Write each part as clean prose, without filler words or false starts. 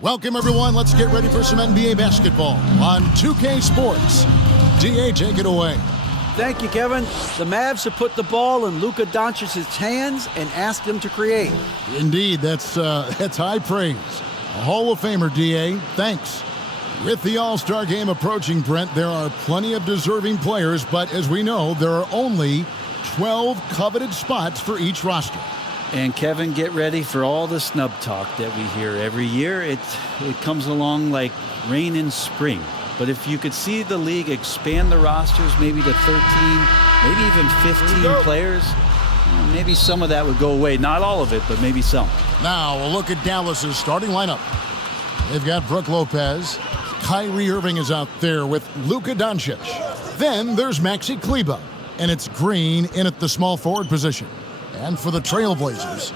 Welcome, everyone. Let's get ready for some NBA basketball on 2K Sports. DA, take it away. Thank you, Kevin. The Mavs have put the ball in Luka Doncic's hands and asked him to create. Indeed, that's high praise. A Hall of Famer, DA. Thanks. With the All-Star game approaching, Brent, there are plenty of deserving players, but as we know, there are only 12 coveted spots for each roster. And Kevin, get ready for all the snub talk that we hear every year. It comes along like rain in spring. But if you could see the league expand the rosters maybe to 13, maybe even 15 players, maybe some of that would go away. Not all of it, but maybe some. Now, a look at Dallas's starting lineup. They've got Brook Lopez. Kyrie Irving is out there with Luka Doncic. Then there's Maxi Kleber. And it's Green in at the small forward position. And for the Trailblazers,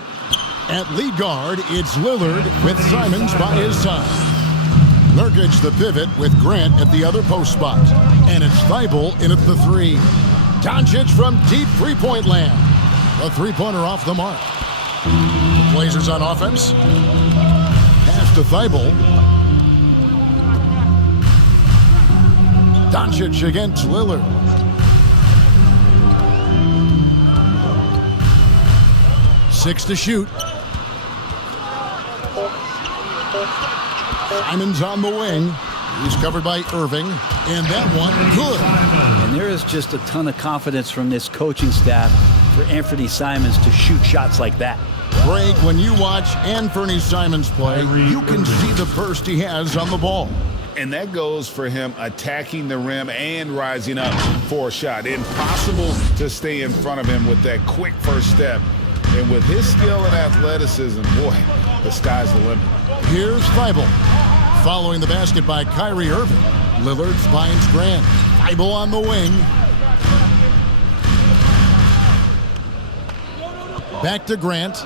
at lead guard, it's Lillard with Simons by his side. Nurkic the pivot with Grant at the other post spot. And it's Thibault in at the 3. Doncic from deep three-point land. The three-pointer off the mark. The Blazers on offense. Pass to Thibault. Doncic against Lillard. Six to shoot. Simons on the wing. He's covered by Irving. And that one, good. And there is just a ton of confidence from this coaching staff for Anthony Simons to shoot shots like that. Greg, when you watch Anthony Simons play, you can see the burst he has on the ball. And that goes for him attacking the rim and rising up for a shot. Impossible to stay in front of him with that quick first step. And with his skill and athleticism, boy, the sky's the limit. Here's Thibault. Following the basket by Kyrie Irving. Lillard finds Grant. Thibault on the wing. Back to Grant.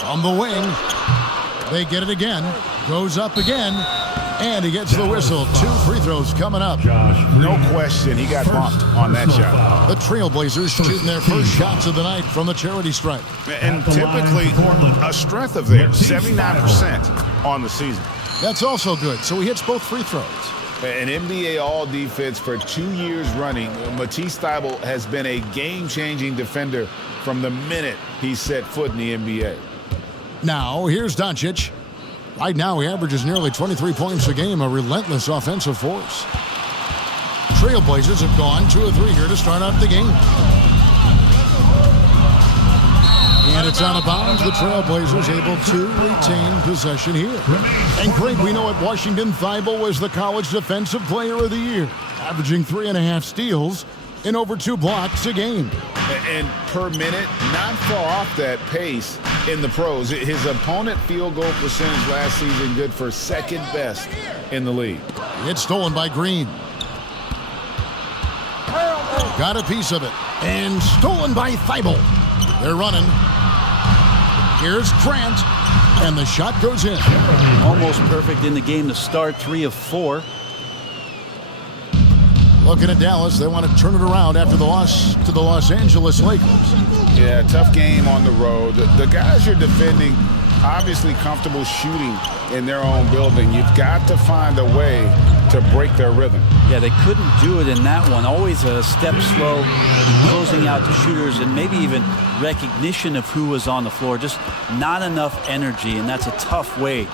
From the wing. They get it again. Goes up again. And he gets the whistle. 2 free throws coming up. No question, he got bumped on that shot. The Trailblazers shooting their first shots of the night from the charity stripe. And typically a strength of theirs, 79% on the season. That's also good. So he hits both free throws. An NBA All-Defense for 2 years running. Matisse Thybulle has been a game-changing defender from the minute he set foot in the NBA. Now, here's Doncic. Right now, he averages nearly 23 points a game, a relentless offensive force. Trailblazers have gone 2 of 3 here to start out the game. And it's out of bounds. The Trailblazers able to retain possession here. And Greg, we know at Washington, Thibault was the college defensive player of the year, averaging 3.5 steals and over 2 blocks a game. And per minute, not far off that pace in the pros. His opponent field goal percentage last season good for second best in the league. It's stolen by Green. Got a piece of it. And stolen by Thibault. They're running. Here's Grant. And the shot goes in. Almost perfect in the game to start. 3 of 4. Looking at Dallas, they want to turn it around after the loss to the Los Angeles Lakers. Yeah, tough game on the road. The guys you're defending, obviously comfortable shooting in their own building. You've got to find a way to break their rhythm. Yeah, they couldn't do it in that one. Always a step slow, closing out the shooters, and maybe even recognition of who was on the floor. Just not enough energy, and that's a tough way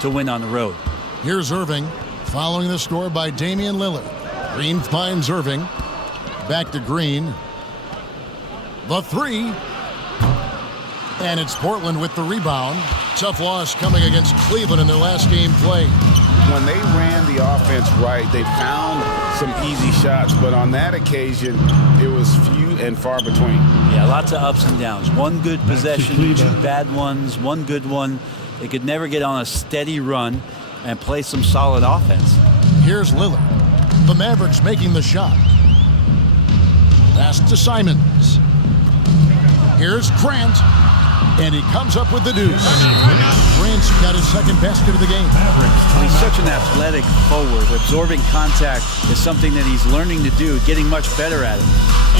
to win on the road. Here's Irving, following the score by Damian Lillard. Green finds Irving. Back to Green. The 3. And it's Portland with the rebound. Tough loss coming against Cleveland in their last game play. When they ran the offense right, they found some easy shots, but on that occasion, it was few and far between. Yeah, lots of ups and downs. One good possession, 2 bad ones, 1 good one. They could never get on a steady run and play some solid offense. Here's Lillard. The Mavericks making the shot. Pass to Simons. Here's Grant. And he comes up with the deuce. Grant's got his second basket of the game. He's such an athletic forward. Absorbing contact is something that he's learning to do, getting much better at it.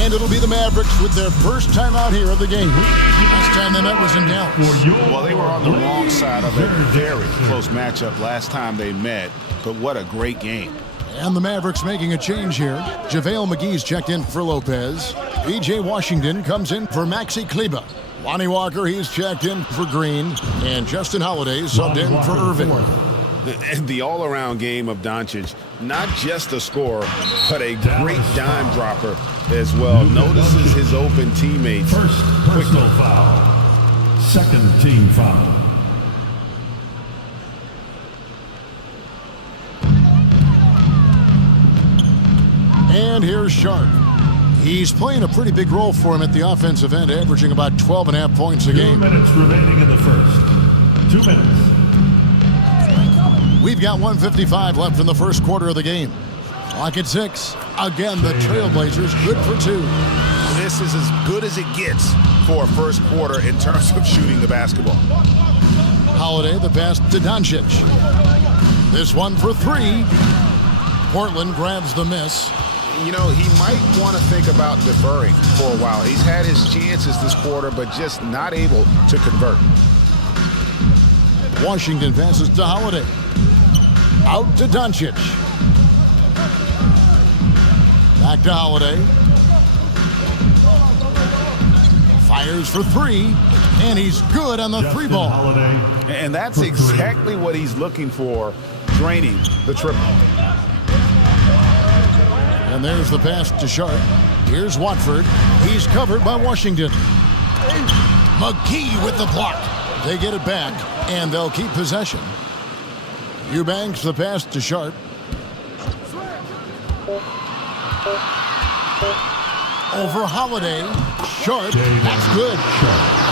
And it'll be the Mavericks with their first time out here of the game. Last time they met was in Dallas. Well, they were on the wrong side of a very close matchup last time they met, but what a great game. And the Mavericks making a change here. JaVale McGee's checked in for Lopez. P.J. Washington comes in for Maxi Kleber. Lonnie Walker, he's checked in for Green. And Justin Holiday subbed in for Irving. The all-around game of Doncic, not just a scorer, but a great dime dropper as well. Notices his open teammates. First personal foul. Second team foul. And here's Sharp. He's playing a pretty big role for him at the offensive end, averaging about 12.5 points a game. 2 minutes remaining in the first. 2 minutes. We've got 1:55 left in the first quarter of the game. Clock at 6. Again, the Trailblazers good for 2. This is as good as it gets for a first quarter in terms of shooting the basketball. Holiday, the pass to Doncic. This one for 3. Portland grabs the miss. You know, he might want to think about deferring for a while. He's had his chances this quarter, but just not able to convert. Washington passes to Holiday. Out to Doncic. Back to Holiday. Fires for 3, and he's good on the 3 ball. And that's exactly what he's looking for, draining the triple. And there's the pass to Sharp. Here's Watford. He's covered by Washington. McGee with the block. They get it back, and they'll keep possession. Eubanks the pass to Sharp. Over Holiday. Sharp. That's good.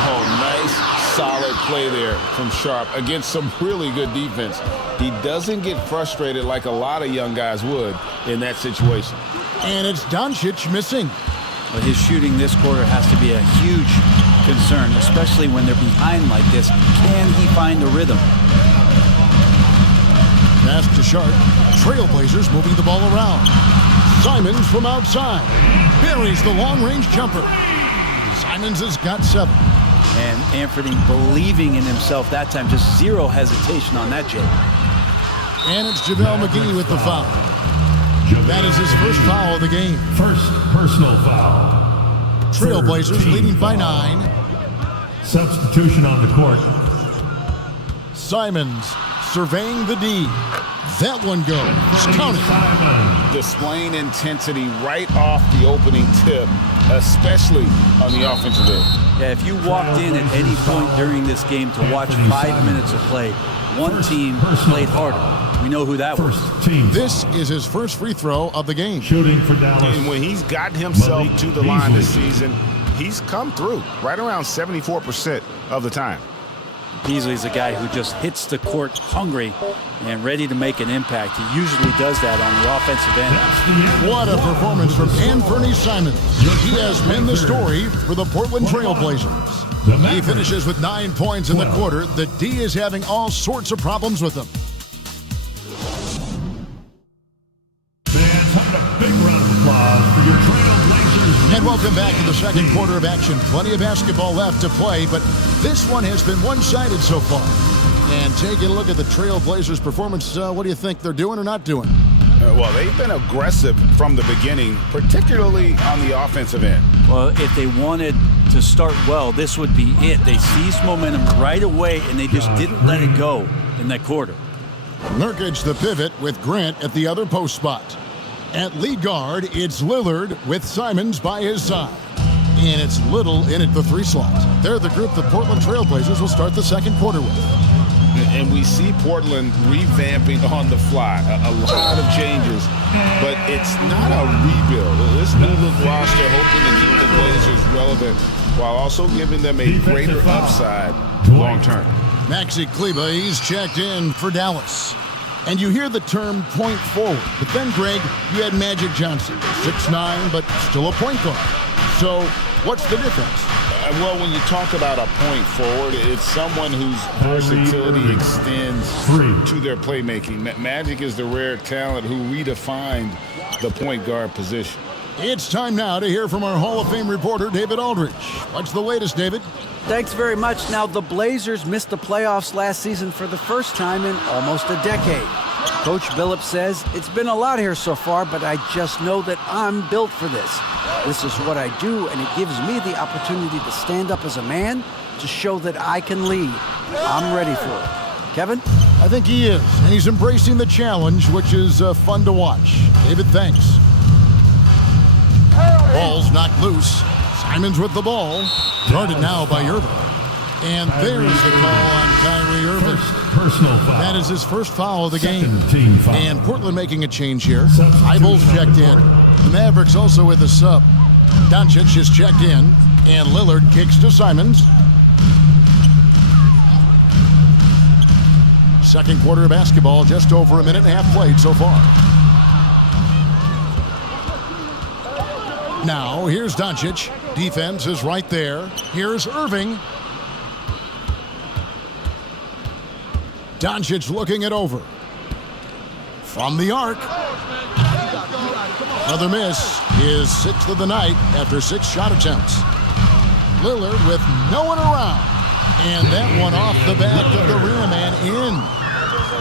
Oh, nice, solid play there from Sharp against some really good defense. He doesn't get frustrated like a lot of young guys would in that situation. And it's Doncic missing. But his shooting this quarter has to be a huge concern, especially when they're behind like this. Can he find a rhythm? Pass to Sharp. Trailblazers moving the ball around. Simons from outside. Buries the long-range jumper. Simons has got 7. And Anthony believing in himself that time. Just zero hesitation on that, Jay. And it's JaVale McGee with the foul. That is his first foul of the game. First personal foul. Trailblazers leading by 9. Substitution on the court. Simons surveying the D. That one goes. Count it. Displaying intensity right off the opening tip, especially on the offensive end. Yeah, if you walked in at any point during this game to watch 5 minutes of play, one team played harder. We know who that was. This is his first free throw of the game. Shooting for Dallas. And when he's gotten himself to the line this season, he's come through right around 74% of the time. Beasley's a guy who just hits the court hungry and ready to make an impact. He usually does that on the offensive end. What a performance from Anthony Simons. He has been the story for the Portland Trailblazers. He finishes with 9 points in the quarter. The D is having all sorts of problems with him. Fans, have a big round of applause for your Trailblazers. And welcome back to the second quarter of action. Plenty of basketball left to play, but this one has been one-sided so far. And taking a look at the Trailblazers' performance, what do you think they're doing or not doing? Well, they've been aggressive from the beginning, particularly on the offensive end. Well, if they wanted to start well, this would be it. They seized momentum right away, and they just didn't let it go in that quarter. Nurkic the pivot with Grant at the other post spot. At lead guard, it's Lillard with Simons by his side. And it's Little in at the 3 slot. They're the group the Portland Trailblazers will start the second quarter with. And we see Portland revamping on the fly. A lot of changes, but it's not a rebuild. This new look roster hoping to keep the Blazers relevant while also giving them a greater upside long term. Maxi Kleber, he's checked in for Dallas. And you hear the term point forward. But then, Greg, you had Magic Johnson, 6'9", but still a point guard. So what's the difference? Well, when you talk about a point forward, it's someone whose versatility extends to their playmaking. Magic is the rare talent who redefined the point guard position. It's time now to hear from our Hall of Fame reporter, David Aldrich. What's the latest, David? Thanks very much. Now, the Blazers missed the playoffs last season for the first time in almost a decade. Coach Billups says, it's been a lot here so far, but I just know that I'm built for this. This is what I do, and it gives me the opportunity to stand up as a man to show that I can lead. I'm ready for it. Kevin? I think he is, and he's embracing the challenge, which is fun to watch. David, thanks. Ball's knocked loose. Simons with the ball. Guarded now by Irving. And there's the call on Kyrie Irving. Personal foul. That is his first foul of the game. Team foul. And Portland making a change here. Eibel's checked in. The Mavericks also with a sub. Doncic is checked in. And Lillard kicks to Simons. Second quarter of basketball, just over a minute and a half played so far. Now, here's Doncic. Defense is right there. Here's Irving. Doncic looking it over. From the arc. Another miss. His sixth of the night after 6 shot attempts. Lillard with no one around. And that one off the back of the rim and in.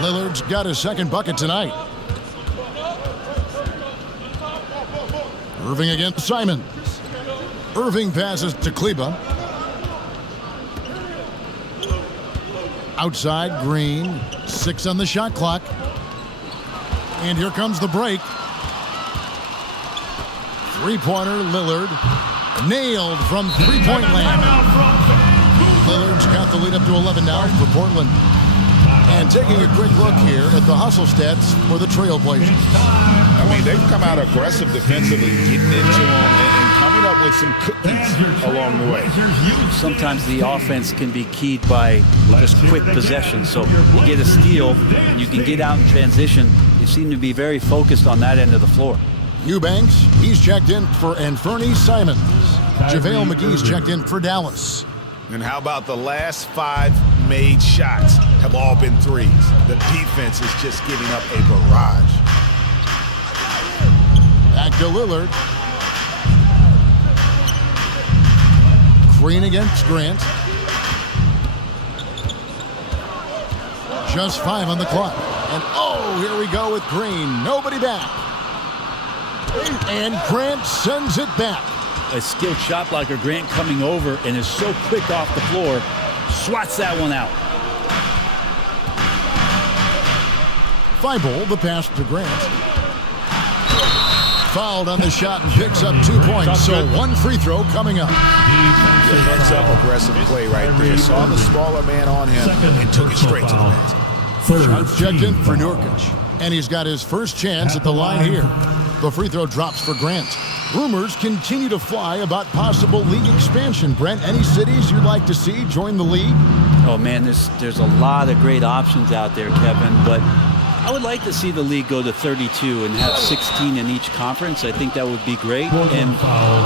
Lillard's got his second bucket tonight. Irving against Simons. Irving passes to Kleber. Outside, Green. 6 on the shot clock. And here comes the break. Three-pointer, Lillard. Nailed from three-point land. Lillard's got the lead up to 11 now for Portland. And taking a quick look here at the hustle stats for the Trailblazers. I mean, they've come out aggressive defensively, getting into them and coming up with some cookies along the way. Sometimes the offense can be keyed by just quick possession. So you get a steal, and you can get out in transition. You seem to be very focused on that end of the floor. Eubanks, he's checked in for Anthony Simons. JaVale McGee's checked in for Dallas. And how about the last 5 made shots have all been threes? The defense is just giving up a barrage. Back to Lillard. Green against Grant. Just 5 on the clock. And oh, here we go with Green. Nobody back. And Grant sends it back. A skilled shot blocker, Grant, coming over and is so quick off the floor, swats that one out. Thibault, the pass to Grant. Fouled on the shot and picks up 2 points. So 1 free throw coming up. Heads-up aggressive play right there. Saw the smaller man on him and took it straight to the basket. Shots checked in for Nurkic. And he's got his first chance at the line here. The free throw drops for Grant. Rumors continue to fly about possible league expansion. Brent, any cities you'd like to see join the league? Oh, man, there's a lot of great options out there, Kevin, but I would like to see the league go to 32 and have 16 in each conference. I think that would be great. And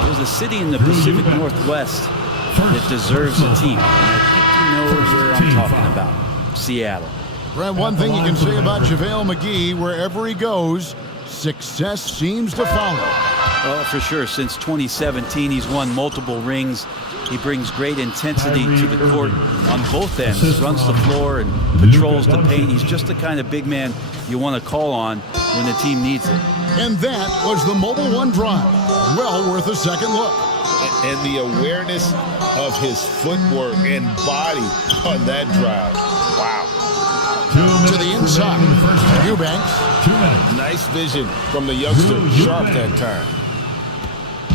there's a city in the Pacific Northwest that deserves a team. I think you know where I'm talking about. Seattle. Brent, one thing you can say about JaVale McGee, wherever he goes, success seems to follow. Oh, for sure. Since 2017, he's won multiple rings. He brings great intensity to the court on both ends. Runs the floor and patrols the paint. He's just the kind of big man you want to call on when the team needs it. And that was the Mobile One drive. Well worth a second look. And the awareness of his footwork and body on that drive. Wow. To the inside. Eubanks. 2 minutes. Nice vision from the youngster. Sharp that time.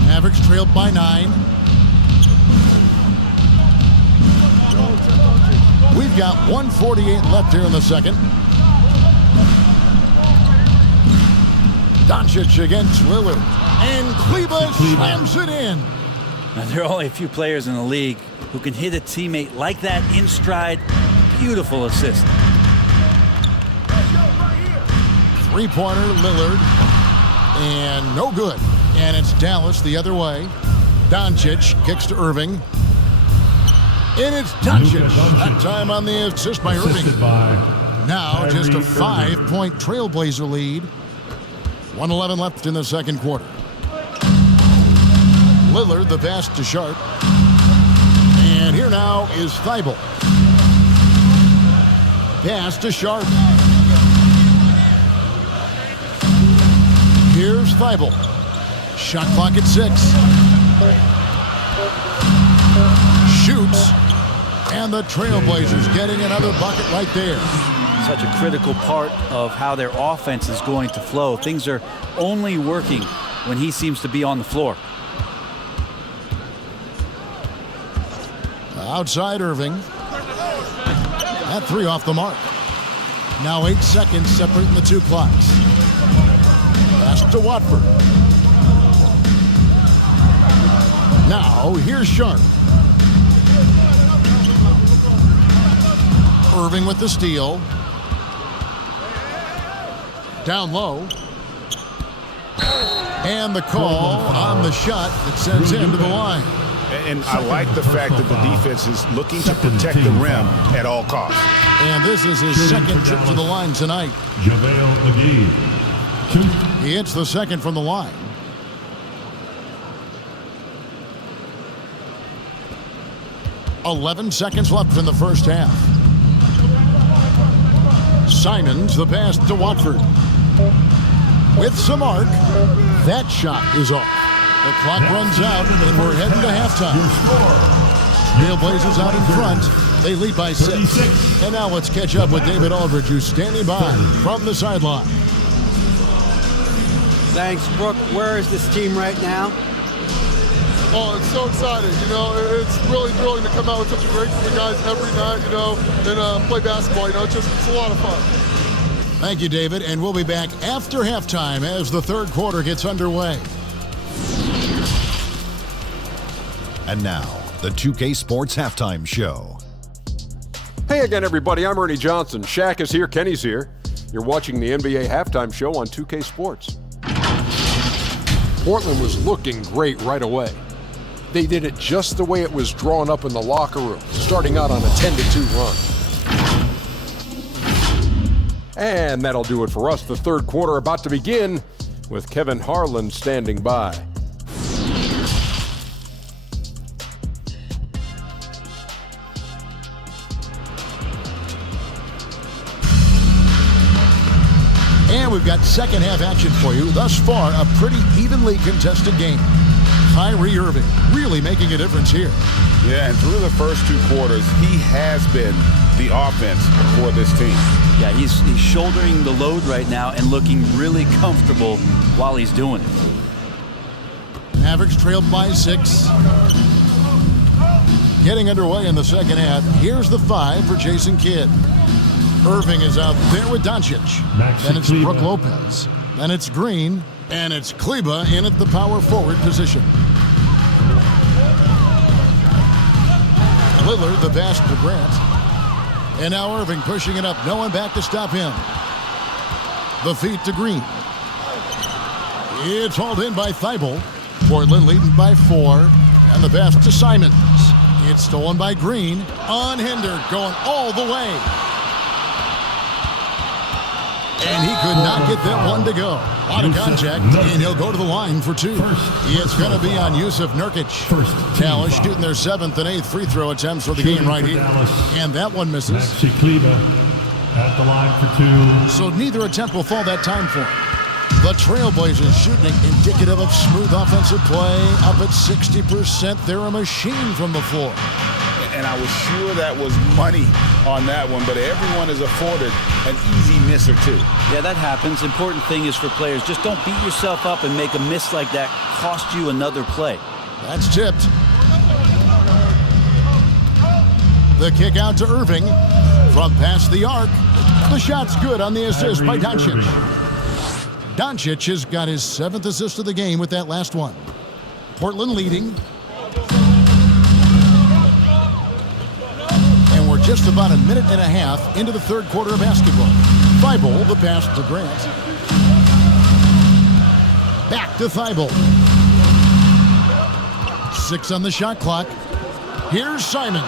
Mavericks trailed by 9. We've got 1:48 left here in the second. Doncic against Lillard. And Kleber slams it in. Now, there are only a few players in the league who can hit a teammate like that in stride. Beautiful assist. Three-pointer, Lillard. And no good. And it's Dallas the other way. Doncic kicks to Irving. And it's Doncic. That time on the assist by Irving. Assisted by Now just a Irving. 5-point Trailblazer lead. 1:11 left in the second quarter. Lillard, the pass to Sharp. And here now is Thibault. Pass to Sharp. Here's Thibault. Shot clock at 6. Shoots. And the Trailblazers getting another bucket right there. Such a critical part of how their offense is going to flow. Things are only working when he seems to be on the floor. Outside Irving. That 3 off the mark. Now 8 seconds separating the two clocks. Pass to Watford. Now here's Sharp. Irving with the steal. Down low. And the call on the shot that sends him to the line. And I like the fact that the defense is looking to protect the rim at all costs. And this is his second trip to the line tonight. JaVale McGee. 2. He hits the second from the line. "11 seconds left in the first half. Simons, the pass to Watford. With some arc, that shot is off. The clock runs out, and we're heading to halftime. Your score. Trailblazers out in front. They lead by 6. 36. And now let's catch up with David Aldridge, who's standing by from the sideline. Thanks, Brooke. Where is this team right now? Oh, it's so exciting. It's really thrilling to come out with such a great group of guys every night, and play basketball. It's a lot of fun. Thank you, David, and we'll be back after halftime as the third quarter gets underway. And now, the 2K Sports Halftime Show. Hey again, everybody. I'm Ernie Johnson. Shaq is here. Kenny's here. You're watching the NBA Halftime Show on 2K Sports. Portland was looking great right away. They did it just the way it was drawn up in the locker room, starting out on a 10-2 run. And that'll do it for us. The third quarter about to begin with Kevin Harlan standing by. And we've got second half action for you. Thus far, a pretty evenly contested game. Kyrie Irving really making a difference here. Yeah, and through the first 2 quarters, he has been the offense for this team. Yeah, he's shouldering the load right now and looking really comfortable while he's doing it. Mavericks trailed by 6. Getting underway in the second half. Here's the 5 for Jason Kidd. Irving is out there with Doncic. Then it's Brook Lopez. Then it's Green. And it's Kleber in at the power forward position. Lillard, the pass to Grant. And now Irving pushing it up. No one back to stop him. The feed to Green. It's hauled in by Thibault. Portland leading by 4. And the pass to Simons. It's stolen by Green. Unhindered, going all the way. And he could not get that one to go. Out of contact, and he'll go to the line for 2. It's going to be on Yusuf Nurkic. Dallas shooting their 7th and 8th free throw attempts for the game right here. And that one misses. Maxi Kleber at the line for 2. So neither attempt will fall that time for him. The Trailblazers shooting indicative of smooth offensive play. Up at 60%. They're a machine from the floor. And I was sure that was money on that one, but everyone is afforded an easy miss or 2. Yeah, that happens. Important thing is for players, just don't beat yourself up and make a miss like that cost you another play. That's tipped. The kick out to Irving from past the arc. The shot's good on the assist by Doncic. Doncic has got his 7th assist of the game with that last one. Portland leading. And we're just about a minute and a half into the third quarter of basketball. Thibault, the pass to Grant. Back to Thibault. 6 on the shot clock. Here's Simons.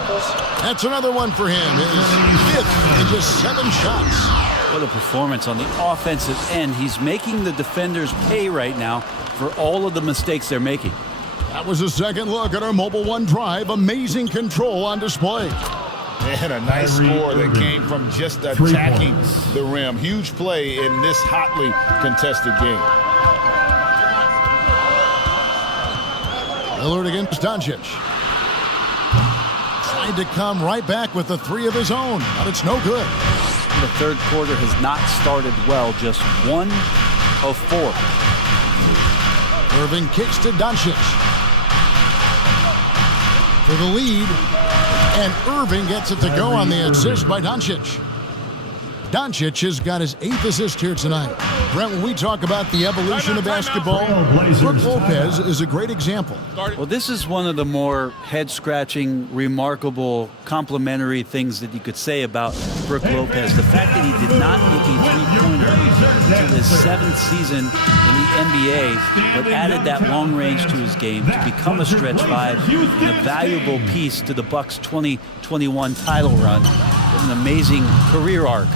That's another one for him. His fifth in just 7 shots. What a performance on the offensive end. He's making the defenders pay right now for all of the mistakes they're making. That was a second look at our Mobile One drive. Amazing control on display. And a nice score that came from just attacking the rim. Huge play in this hotly contested game. Lillard against Doncic. Tried to come right back with the 3 of his own, but it's no good. The third quarter has not started well, just 1 of 4. Irving kicks to Doncic for the lead, and Irving gets it to go on the assist by Doncic. Doncic has got his 8th assist here tonight. Brent, when we talk about the evolution of basketball, Brook Lopez is a great example. Well, this is one of the more head-scratching, remarkable, complimentary things that you could say about Brook Lopez. The fact that he did not make a three-pointer until his 7th season in the NBA, but added that long range to his game to become a stretch 5 and a valuable piece to the Bucks' 2021 title run. An amazing career arc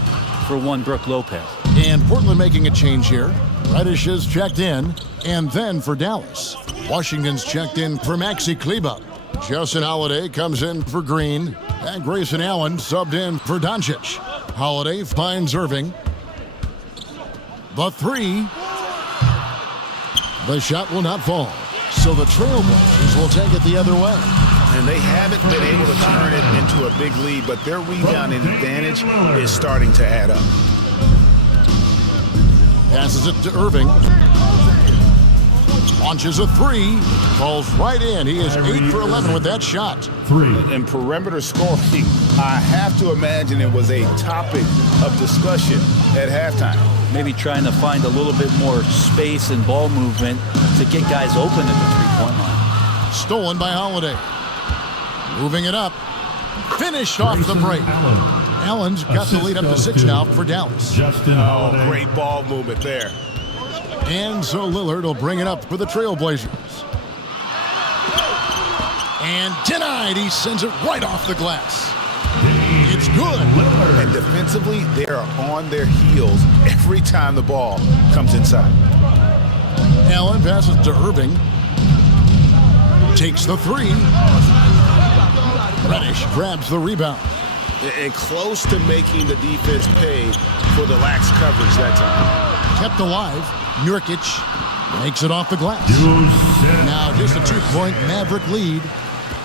for one Brook Lopez. And Portland making a change here. Reddish is checked in, and then for Dallas. Washington's checked in for Maxi Kleber. Justin Holiday comes in for Green, and Grayson Allen subbed in for Doncic. Holiday finds Irving. The 3. The shot will not fall, so the Trailblazers will take it the other way. And they haven't been able to turn it into a big lead, but their rebounding advantage is starting to add up. Passes it to Irving. Launches a 3. Falls right in. He is 8 for 11 with that shot. 3. And perimeter scoring, I have to imagine it was a topic of discussion at halftime. Maybe trying to find a little bit more space and ball movement to get guys open at the three-point line. Stolen by Holiday. Moving it up. Finished off the break. Allen's got the lead up to 6 now for Dallas. Oh, great ball movement there. And so Lillard will bring it up for the Trailblazers. And denied. He sends it right off the glass. It's good. And defensively, they are on their heels every time the ball comes inside. Allen passes to Irving. Takes the 3. Reddish grabs the rebound. And close to making the defense pay for the lax coverage that time. Kept alive. Nurkic makes it off the glass. Now just a 2-point Maverick lead.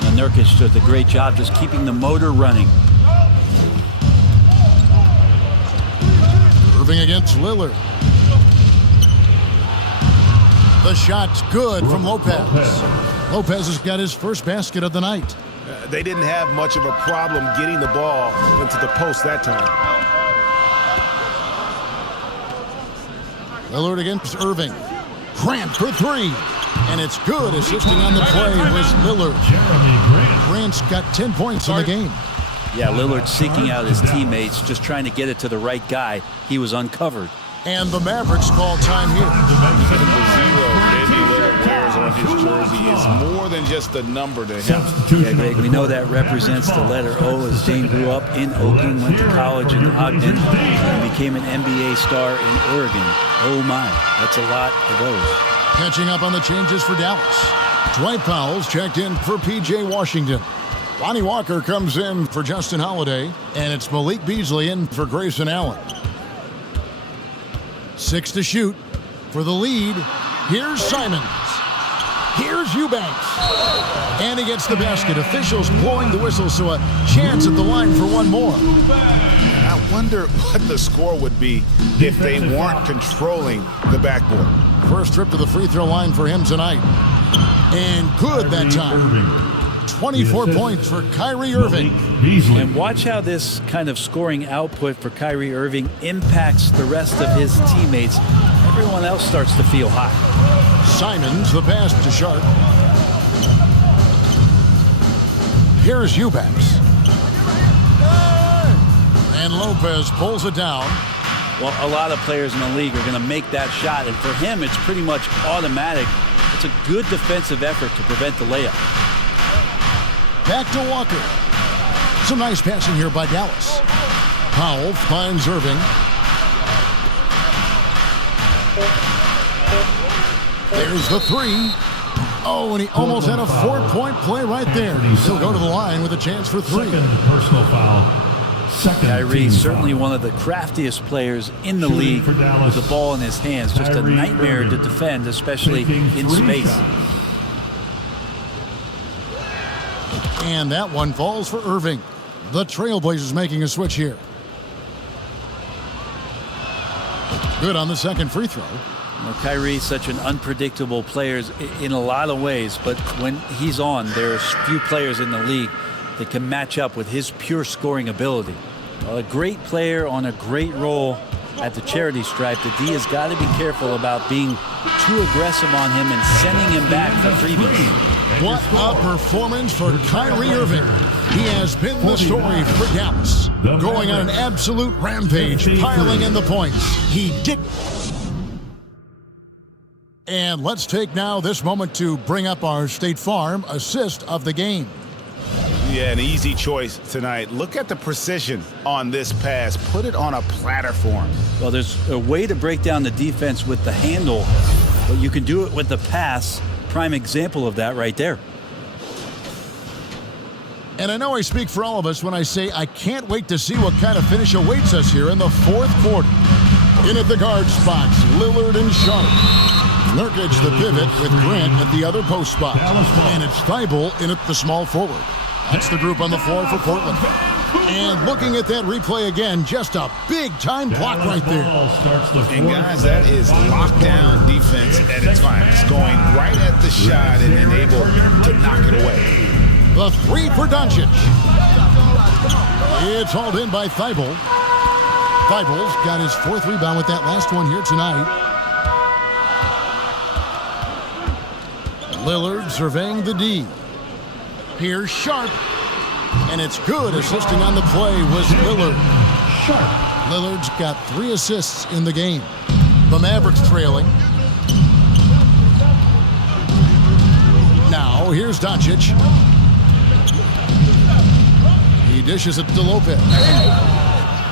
And Nurkic does a great job just keeping the motor running. Irving against Lillard. The shot's good from Lopez. Lopez has got his first basket of the night. They didn't have much of a problem getting the ball into the post that time. Lillard against Irving. Grant for 3. And it's good. Assisting on the play was Lillard. Grant's got 10 points in the game. Yeah, Lillard seeking out his teammates, just trying to get it to the right guy. He was uncovered. And the Mavericks call time here. The 0 Damian Lillard wears on his jersey is more than just a number to him. Yeah, Greg, we know that represents the letter O, as Dame grew up in Oakland, went to college in Ogden, and became an NBA star in Oregon. Oh my, that's a lot of those. Catching up on the changes for Dallas. Dwight Powell's checked in for P.J. Washington. Lonnie Walker comes in for Justin Holiday, and it's Malik Beasley in for Grayson Allen. 6 to shoot for the lead. Here's Simons. Here's Eubanks. And he gets the basket. Officials blowing the whistle, so a chance at the line for one more. I wonder what the score would be if they weren't controlling the backboard. First trip to the free throw line for him tonight. And good that time. 24 points for Kyrie Irving. And watch how this kind of scoring output for Kyrie Irving impacts the rest of his teammates. Everyone else starts to feel hot. Simons, the pass to Sharp. Here's Eubanks. And Lopez pulls it down. Well, a lot of players in the league are going to make that shot, and for him, it's pretty much automatic. It's a good defensive effort to prevent the layup. Back to Walker. Some nice passing here by Dallas. Powell finds Irving. There's the three. Oh, and he almost had a 4-point play right there. He'll go to the line with a chance for three. Second personal foul. Second Kyrie, certainly foul. one of the craftiest players in the league with the ball in his hands. Just a nightmare to defend, especially in space. And that one falls for Irving. The Trailblazers making a switch here. Good on the second free throw. Well, Kyrie's such an unpredictable player in a lot of ways, but when he's on, there's few players in the league that can match up with his pure scoring ability. A great player on a great role at the charity stripe. The D has got to be careful about being too aggressive on him and sending him back for freebies. What a performance for Kyrie Irving. He has been the story for Dallas. Going on an absolute rampage, piling in the points. He did. And let's take now this moment to bring up our State Farm assist of the game. Yeah, an easy choice tonight. Look at the precision on this pass. Put it on a platter for him. Well, there's a way to break down the defense with the handle, but you can do it with the pass. Prime example of that right there. And I know I speak for all of us when I say I can't wait to see what kind of finish awaits us here in the fourth quarter. In at the guard spots, Lillard and Sharp. Nurkic the pivot with Grant at the other post spot. And it's Thibault in at the small forward. That's the group on the floor for Portland. And looking at that replay again, just a big-time block right there. And guys, that is lockdown defense at its finest. Going right at the shot and then able to knock it away. The three for Doncic. It's hauled in by Thibault. Thibault's got his fourth rebound with that last one here tonight. Lillard surveying the D. Here's Sharp. And it's good. Assisting on the play was Lillard. Lillard's got 3 assists in the game. The Mavericks trailing. Now, here's Doncic. He dishes it to Lopez.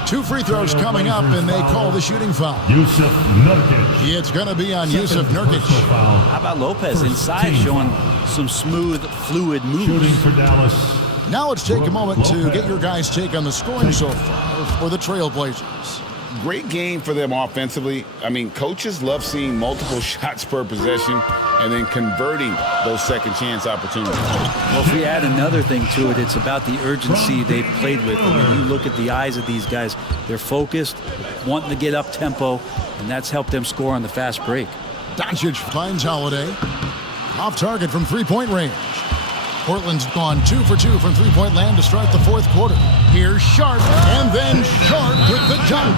2 free throws coming up, and they call the shooting foul. Yusuf Nurkic. It's going to be on Yusuf Nurkic. How about Lopez inside showing some smooth, fluid moves? Shooting for Dallas. Now let's take a moment to get your guys' take on the scoring so far for the Trailblazers. Great game for them offensively. I mean, coaches love seeing multiple shots per possession and then converting those second chance opportunities. Well, if we add another thing to it, it's about the urgency they've played with. I mean, you look at the eyes of these guys, they're focused, wanting to get up tempo, and that's helped them score on the fast break. Doncic finds Holiday. Off target from three-point range. Portland's gone 2 for 2 from three-point land to start the fourth quarter. Here's Sharp, and then Sharp with the dunk.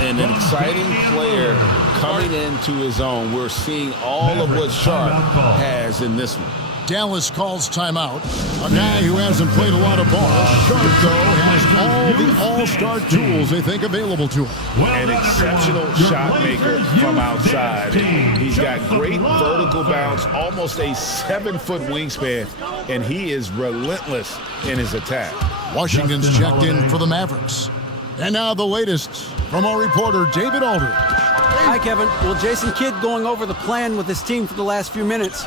And an exciting player coming into his own. We're seeing all of what Sharp has in this one. Dallas calls timeout. A guy who hasn't played a lot of ball. Sharp, though, has all the all-star tools they think available to him. An exceptional shot maker from outside. And he's got great vertical bounce, almost a 7-foot wingspan, and he is relentless in his attack. Washington's checked in for the Mavericks. And now the latest from our reporter, David Aldridge. Hi, Kevin. Well, Jason Kidd going over the plan with his team for the last few minutes.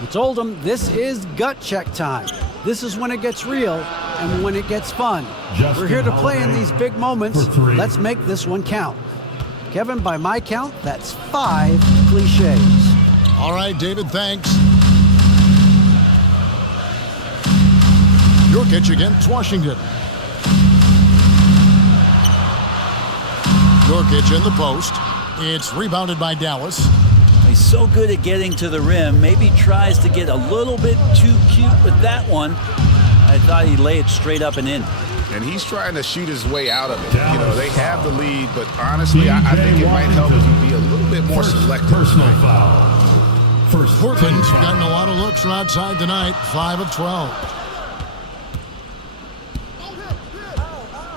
We told him this is gut check time. This is when it gets real and when it gets fun. We're here to play in these big moments. Let's make this one count. Kevin, by my count, that's 5 cliches. All right, David, thanks. Nurkic against Washington. Nurkic in the post. It's rebounded by Dallas. He's so good at getting to the rim. Maybe tries to get a little bit too cute with that one. I thought he'd lay it straight up and in. And he's trying to shoot his way out of it. You know, they have the lead, but honestly, I think it might help if you be a little bit more selective. Personal foul. Portland's gotten a lot of looks from outside tonight, 5 of 12.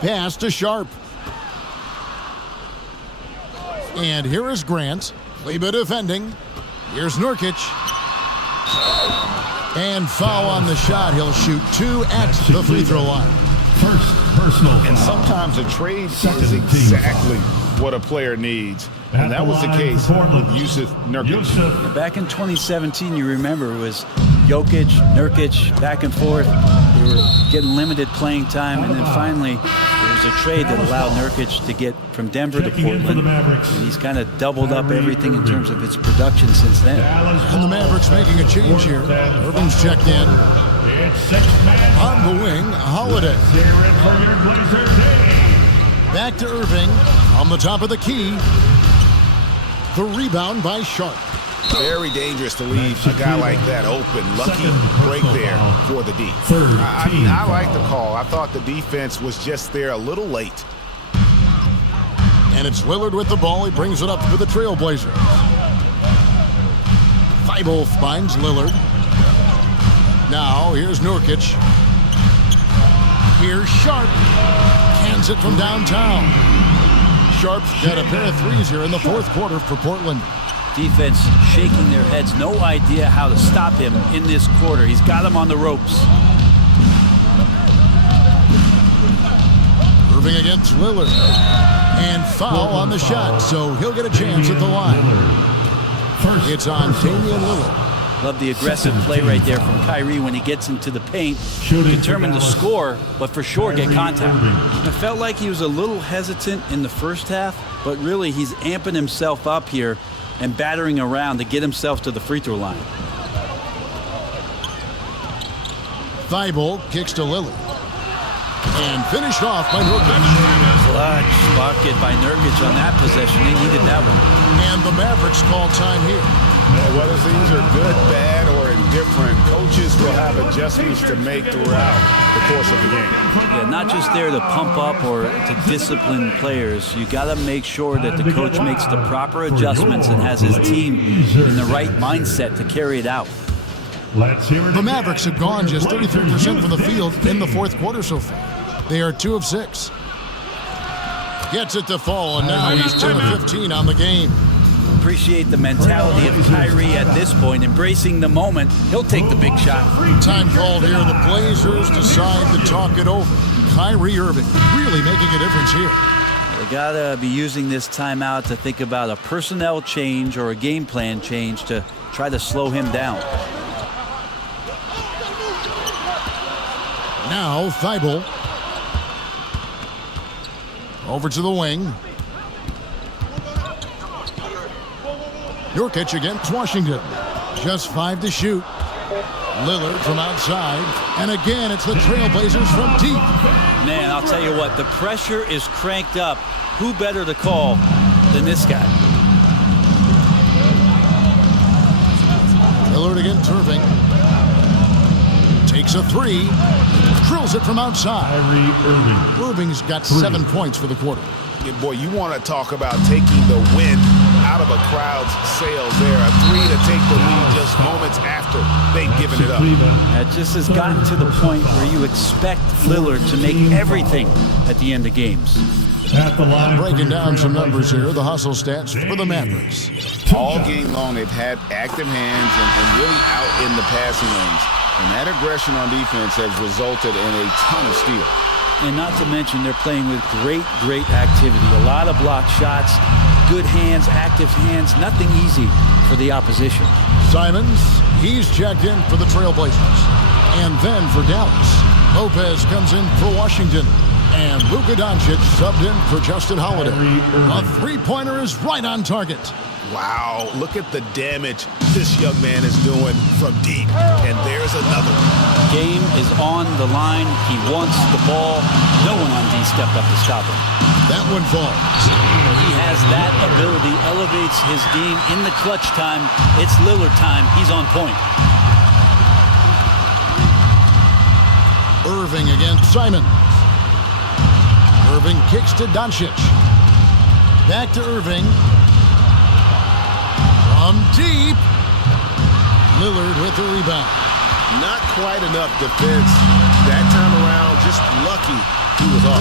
Pass to Sharp. And here is Grant. Kleba defending. Here's Nurkic. And foul on the shot. He'll shoot 2 at the free throw line. First personal foul. And sometimes a trade is exactly what a player needs. And that was the case with Yusuf Nurkic. Back in 2017, you remember, it was Jokic, Nurkic, back and forth. They were getting limited playing time, and then finally there was a trade that allowed Nurkic to get from Denver to Portland. And he's kind of doubled up everything in terms of his production since then. And the Mavericks making a change here. Irving's checked in. On the wing, Holiday. Back to Irving on the top of the key. The rebound by Sharp. Very dangerous to leave a guy like that open. Lucky break there for the D. I like the call. I thought the defense was just there a little late. And it's Lillard with the ball. He brings it up for the Trailblazers. Thibault finds Lillard. Now here's Nurkic. Here's Sharp. Cans it from downtown. Sharp's got a pair of threes here in the fourth quarter for Portland. Defense shaking their heads. No idea how to stop him in this quarter. He's got him on the ropes. Irving against Lillard. And foul on the shot, so he'll get a chance at the line. It's on Damian Lillard. Love the aggressive play right there from Kyrie when he gets into the paint. Determined to score, but for sure get contact. It felt like he was a little hesitant in the first half, but really he's amping himself up here and battering around to get himself to the free throw line. Thibault kicks to Lillard. And finished off by Nurkic. Clutch bucket by Nurkic on that possession. They needed that one. And the Mavericks call time here. Whether things are good, bad, or indifferent, coaches will have adjustments to make throughout the course of the game. Yeah, not just there to pump up or to discipline players. You got to make sure that the coach makes the proper adjustments and has his team in the right mindset to carry it out. The Mavericks have gone just 33% from the field in the fourth quarter so far. They are 2 of 6. Gets it to fall, and now he's 10 of 15 on the game. Appreciate the mentality of Kyrie at this point, embracing the moment. He'll take the big shot. Time called here. The Blazers decide to talk it over. Kyrie Irving really making a difference here. They gotta be using this timeout to think about a personnel change or a game plan change to try to slow him down. Now Thibault. Over to the wing. Nurkic against Washington. Just 5 to shoot. Lillard from outside. And again, it's the Trailblazers from deep. Man, I'll tell you what, the pressure is cranked up. Who better to call than this guy? Lillard against Irving. Takes a 3. Drills it from outside. Irving's got 7 points for the quarter. Yeah, boy, you want to talk about taking the wind out of a crowd's sails there. A 3 to take the lead just moments after they've given it up. It just has gotten to the point where you expect Lillard to make everything at the end of games. Breaking down some numbers here, the hustle stats for the Mavericks. All game long, they've had active hands and really out in the passing lanes. And that aggression on defense has resulted in a ton of steals. And not to mention, they're playing with great activity. A lot of block shots, good hands, active hands, nothing easy for the opposition. Simons, he's checked in for the Trailblazers. And then for Dallas, Lopez comes in for Washington. And Luka Doncic subbed in for Justin Holiday. A three-pointer is right on target. Wow, look at the damage this young man is doing from deep. And there's another. Game is on the line. He wants the ball. No one on D stepped up to stop him. That one falls. He has that ability, elevates his game in the clutch time. It's Lillard time. He's on point. Irving against Simons. Irving kicks to Doncic. Back to Irving. From deep. Lillard with the rebound. Not quite enough defense. That time around, just lucky he was off.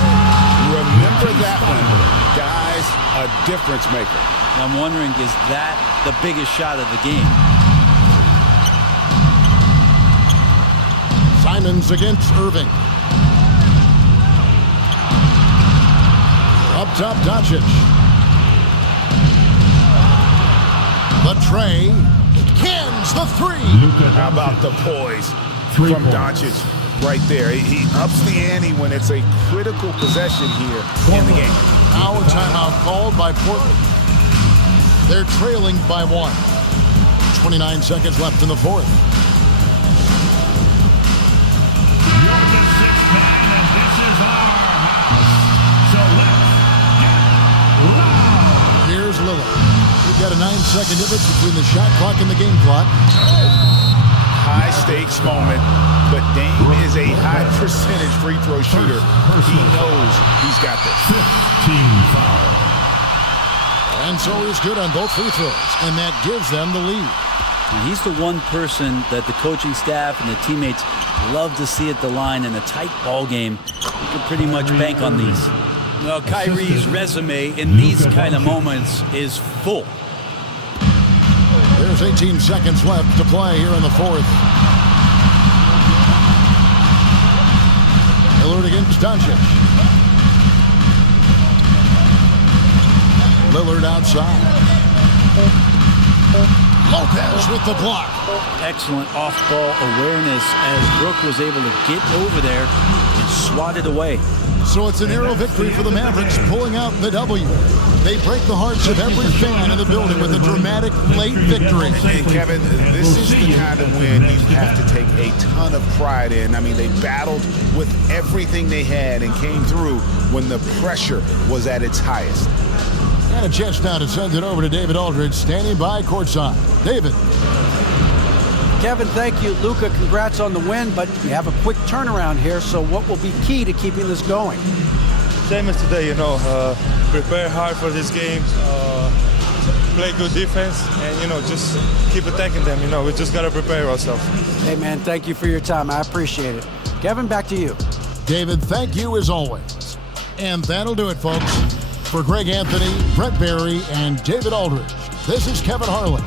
Remember that one. Guys, a difference maker. I'm wondering, is that the biggest shot of the game? Simons against Irving. Up top, Doncic. The tray. Cans the three. How about the poise from Doncic right there? He ups the ante when it's a critical possession here in the game. Now a timeout called by Portland. They're trailing by 1. 29 seconds left in the fourth. You're the sixth man, and this is our house. So let's get loud. Here's Lillard. We've got a 9-second difference between the shot clock and the game clock. High stakes moment, but Dame is a high percentage free throw shooter. He knows he's got this. 15 fouls. And so he's good on both free throws, and that gives them the lead. And he's the one person that the coaching staff and the teammates love to see at the line in a tight ball game. You can pretty much bank on these. Well, Kyrie's resume in these kind of moments is full. There's 18 seconds left to play here in the fourth. Lillard against Doncic. Lillard outside. Lopez with the block. Excellent off-ball awareness as Brook was able to get over there and swat it away. So it's a narrow victory for the Mavericks, pulling out the W. They break the hearts of every fan in the building with a dramatic late victory. And Kevin, this is the kind of win you have to take a ton of pride in. I mean, they battled with everything they had and came through when the pressure was at its highest. And a chance now to send it over to David Aldridge, standing by courtside. David. Kevin, thank you. Luka, congrats on the win, but you have a quick turnaround here, so what will be key to keeping this going? Same as today, prepare hard for this game, play good defense, and, just keep attacking them. We just got to prepare ourselves. Hey, man, thank you for your time. I appreciate it. Kevin, back to you. David, thank you as always. And that'll do it, folks. For Greg Anthony, Brett Barry, and David Aldridge, this is Kevin Harlan.